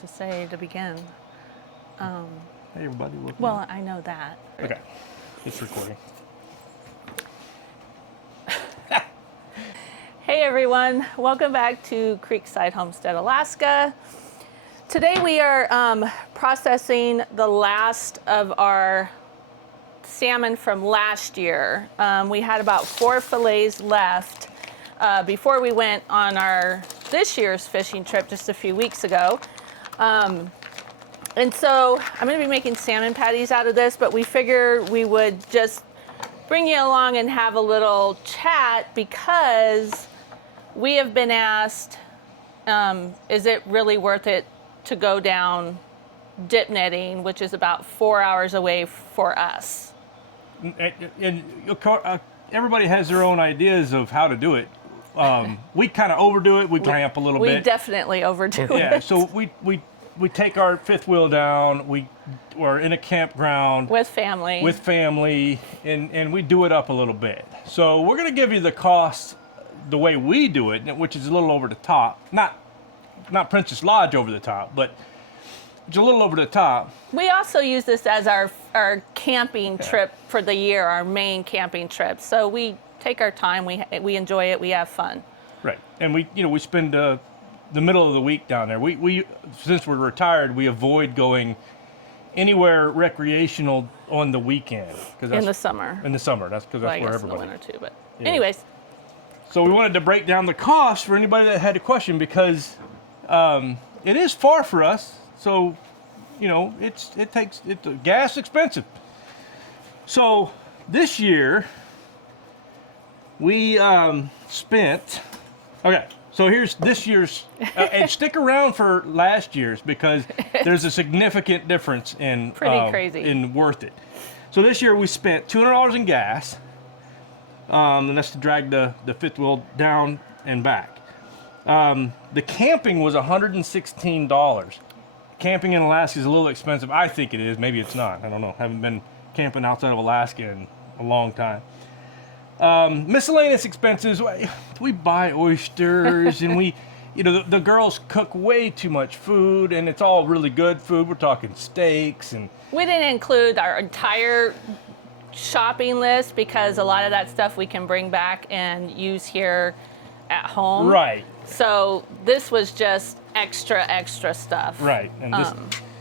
to say to begin. Hey everybody, welcome. Well, I know that. Okay, it's recording. Hey everyone, welcome back to Creekside Homestead, Alaska. Today we are processing the last of our salmon from last year. We had about 4 fillets left before we went on this year's fishing trip just a few weeks ago. And so I'm going to be making salmon patties out of this, but we figured we would just bring you along and have a little chat because we have been asked, is it really worth it to go down dip netting, which is about 4 hours away for us? And everybody has their own ideas of how to do it. We kind of overdo it. We ramp a little bit. We definitely overdo it. Yeah, so we take our fifth wheel down. We're in a campground with family. And we do it up a little bit. So we're going to give you the cost the way we do it, which is a little over the top. Not Princess Lodge over the top, but it's a little over the top. We also use this as our camping trip for the year, our main camping trip. So we take our time, we enjoy it, we have fun. Right, and we spend the middle of the week down there. We since we're retired, we avoid going anywhere recreational on the weekend. In the summer. In the summer, that's because that's where everybody. In the winter too, but yeah. Anyways. So we wanted to break down the cost for anybody that had a question because it is far for us. So, it's gas expensive. So this year we spent. Okay, so here's this year's, and stick around for last year's because there's a significant difference in pretty crazy in worth it. So this year we spent $200 in gas. And that's to drag the fifth wheel down and back. The camping was $116. Camping in Alaska is a little expensive. I think it is. Maybe it's not. I don't know. Haven't been camping outside of Alaska in a long time. Miscellaneous expenses. We buy oysters and the girls cook way too much food and it's all really good food. We're talking steaks and. We didn't include our entire shopping list because a lot of that stuff we can bring back and use here at home. Right. So this was just extra stuff. Right. And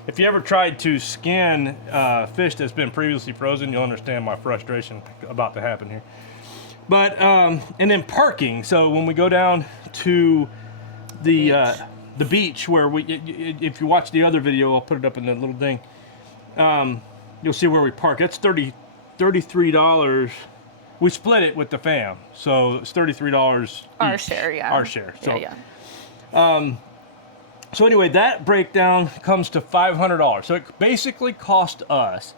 if you ever tried to skin fish that's been previously frozen, you'll understand my frustration about to happen here. But and then parking. So when we go down to the beach where if you watch the other video, I'll put it up in the little thing. You'll see where we park. That's $33. We split it with the fam, so it's $33 our each. share, yeah. Our share. So, yeah. So anyway, that breakdown comes to $500. So it basically cost us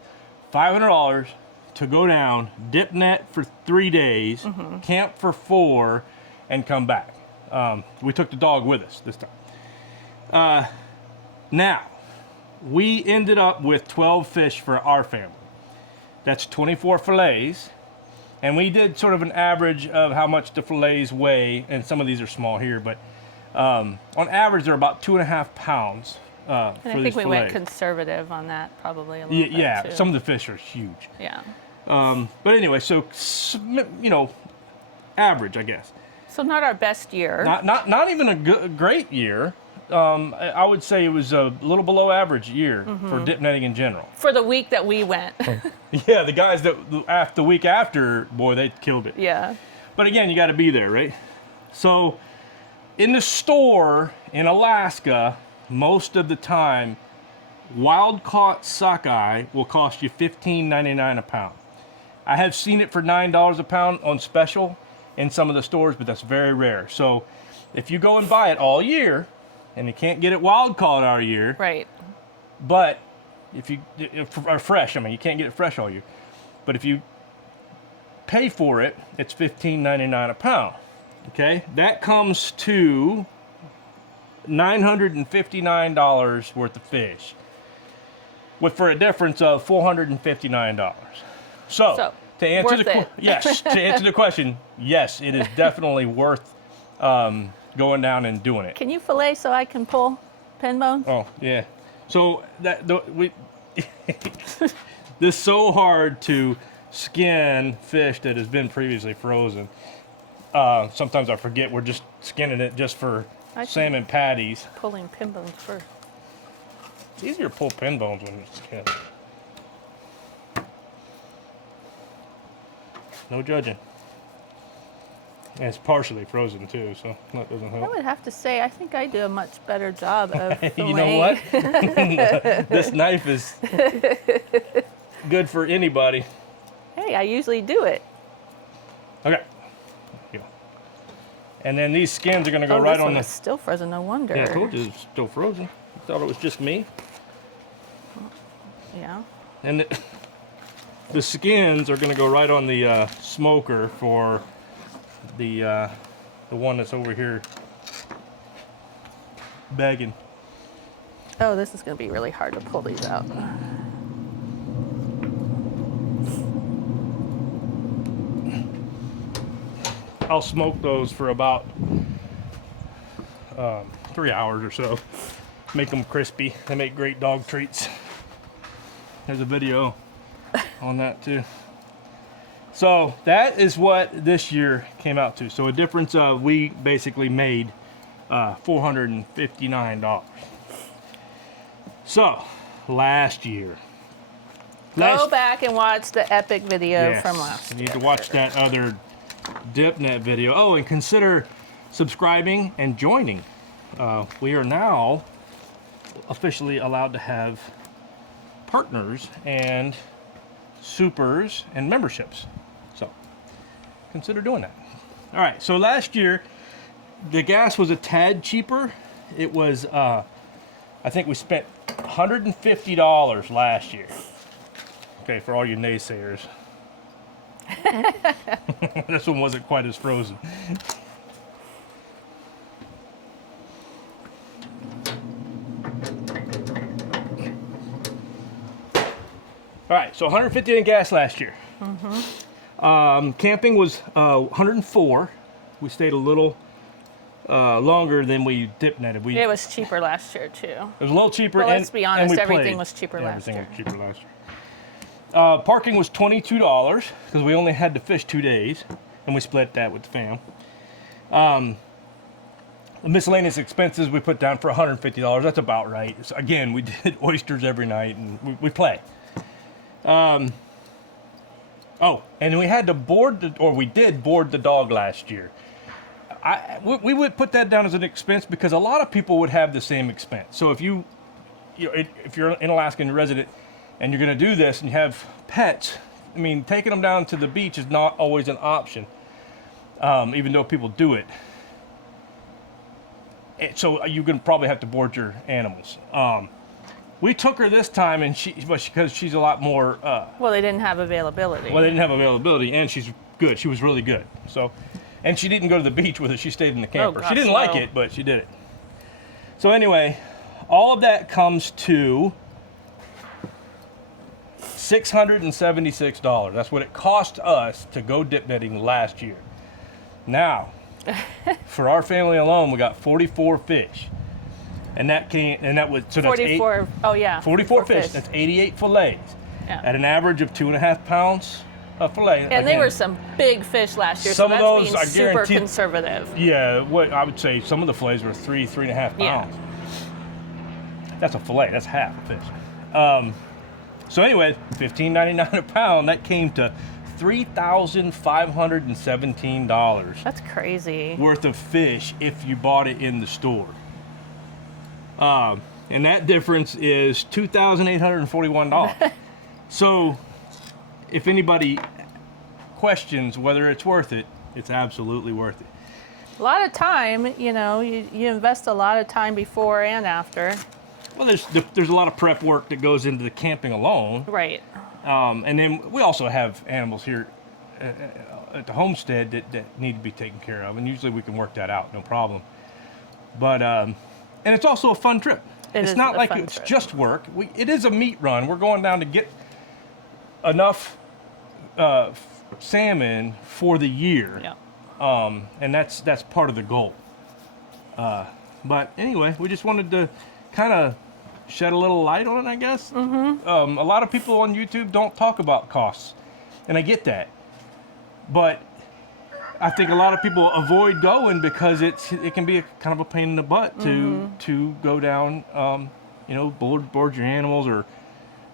$500 to go down, dip net for 3 days, camp for 4, and come back. We took the dog with us this time. Now, we ended up with 12 fish for our family. That's 24 fillets, and we did sort of an average of how much the fillets weigh, and some of these are small here, but on average they're about 2.5 pounds for I these think we fillets. went conservative on that probably a little bit Yeah, too. some of the fish are huge. Yeah. But anyway, so average, I guess. So not our best year. Not even a great year. I would say it was a little below average year for dip netting in general. For the week that we went. Yeah, the guys that the week after, boy, they killed it. Yeah. But again, you got to be there, right? So in the store in Alaska, most of the time, wild caught sockeye will cost you $15.99 a pound. I have seen it for $9 a pound on special in some of the stores, but that's very rare. So if you go and buy it all year, and you can't get it wild caught all year. Right. But or fresh, you can't get it fresh all year. But if you pay for it, it's $15.99 a pound. Okay, that comes to $959 worth of fish, for a difference of $459. So to answer the question, yes, it is definitely worth going down and doing it. Can you fillet so I can pull? Pin bones? Oh, yeah. So we this is so hard to skin fish that has been previously frozen. Sometimes I forget we're just skinning it just for salmon patties. Pulling pin bones first. It's easier to pull pin bones when you skin. No judging. And it's partially frozen too, so that doesn't I help. would have to say, I think I do a much better job of You know what? This knife is good for anybody. Hey, I usually do it. Okay. Here you go. And then these skins are going to go right this on one the. is still frozen, no wonder. Yeah, I told you it's still frozen. You thought it was just me. Yeah. And the skins are going to go right on the smoker for the one that's over here begging. Oh, this is going to be really hard to pull these out. I'll smoke those for about 3 hours or so. Make them crispy. They make great dog treats. There's a video on that too. So that is what this year came out to. So a difference of, we basically made $459. So last year. Go back and watch the epic video from last you year. need to watch that other DIPNET video. Oh, and consider subscribing and joining. We are now officially allowed to have partners and supers and memberships. So consider doing that. All right, so last year the gas was a tad cheaper. It was, I think we spent $150 last year. Okay, for all you naysayers. This one wasn't quite as frozen. All right, so 150 in gas last year. Camping was 104. We stayed a little longer than we dip netted. It was cheaper last year too. It was a little cheaper. Well, let's be honest, and we everything played. was cheaper last year. Everything was cheaper last year. Parking was $22 because we only had to fish 2 days, and we split that with the fam. The miscellaneous expenses we put down for $150. That's about right. So again, we did oysters every night, and we play. Oh, and we had to board we did board the dog last year. We would put that down as an expense because a lot of people would have the same expense. So if if you're an Alaskan resident and you're going to do this and you have pets, I mean, taking them down to the beach is not always an option, even though people do it. So you're going to probably have to board your animals. We took her this time, and because she's a lot more. Well, they didn't have availability. Well, they didn't have availability, and she's good. She was really good. So, and she didn't go to the beach with us. She stayed in the camper. gosh, She didn't like it, but she did it. So anyway, all of that comes to $676. That's what it cost us to go dip netting last year. Now, for our family alone, we got 44 fish. And that was, so that's 44, oh yeah. 44 fish. That's 88 fillets. Yeah. At an average of 2.5 pounds a fillet. And they were some big fish last year, Some so of that's those, being I super guarantee- conservative. Yeah, what I would say, some of the fillets were 3.5 Yeah. pounds. That's a fillet. That's half a fish. So anyway, $15.99 a pound. That came to $3,517 That's crazy. worth of fish if you bought it in the store. And that difference is $2,841. So if anybody questions whether it's worth it, it's absolutely worth it. A lot of time, you invest a lot of time before and after. Well, there's a lot of prep work that goes into the camping alone. Right. And then we also have animals here at the homestead that need to be taken care of, and usually we can work that out, no problem. But and it's also a fun trip. It's not like it's just work. It is a meat run. We're going down to get enough salmon for the year. Yeah. And that's part of the goal. But anyway, we just wanted to kind of shed a little light on it, I guess. A lot of people on YouTube don't talk about costs, and I get that. But I think a lot of people avoid going because it can be kind of a pain in the butt to go down, you know, board your animals or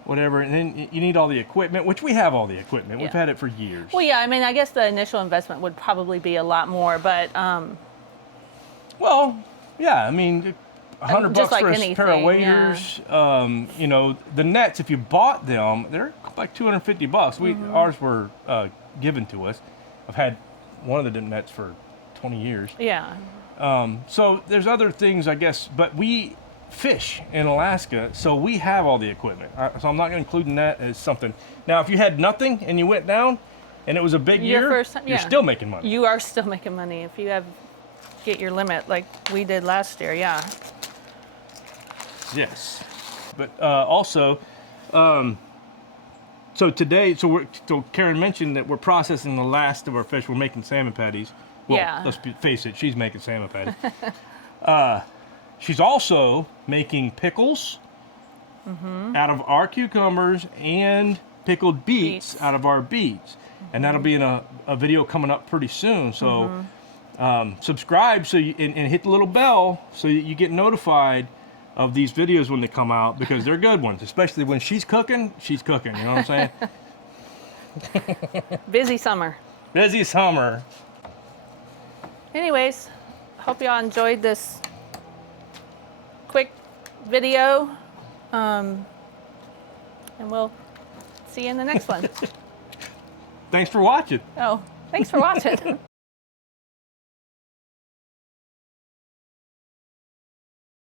whatever, and then you need all the equipment, which we have all the equipment. We've had it for years. Well, yeah, I mean, I guess the initial investment would probably be a lot more, but well, yeah, I mean, $100 just like for a anything, pair of waders. You know, the nets, if you bought them, they're like $250. Ours were given to us. I've had one of the nets for 20 years. yeah. So there's other things, I guess, but we fish in Alaska, so we have all the equipment. So I'm not including that as something. Now, if you had nothing and you went down and it was a big year, first time, you're still making money. You are still making money if you get your limit like we did last year, yeah. Yes. But also, so today, so Karen mentioned that we're processing the last of our fish. We're making salmon patties. Well, Yeah. let's face it, she's making salmon patties. She's also making pickles out of our cucumbers and pickled beets out of our beets. And that'll be in a video coming up pretty soon. So subscribe and hit the little bell so you get notified of these videos when they come out, because they're good ones, especially when she's cooking, you know what I'm saying? Busy summer. Busy summer. Anyways, hope y'all enjoyed this quick video. And we'll see you in the next one. Thanks for watching. Oh, thanks for watching.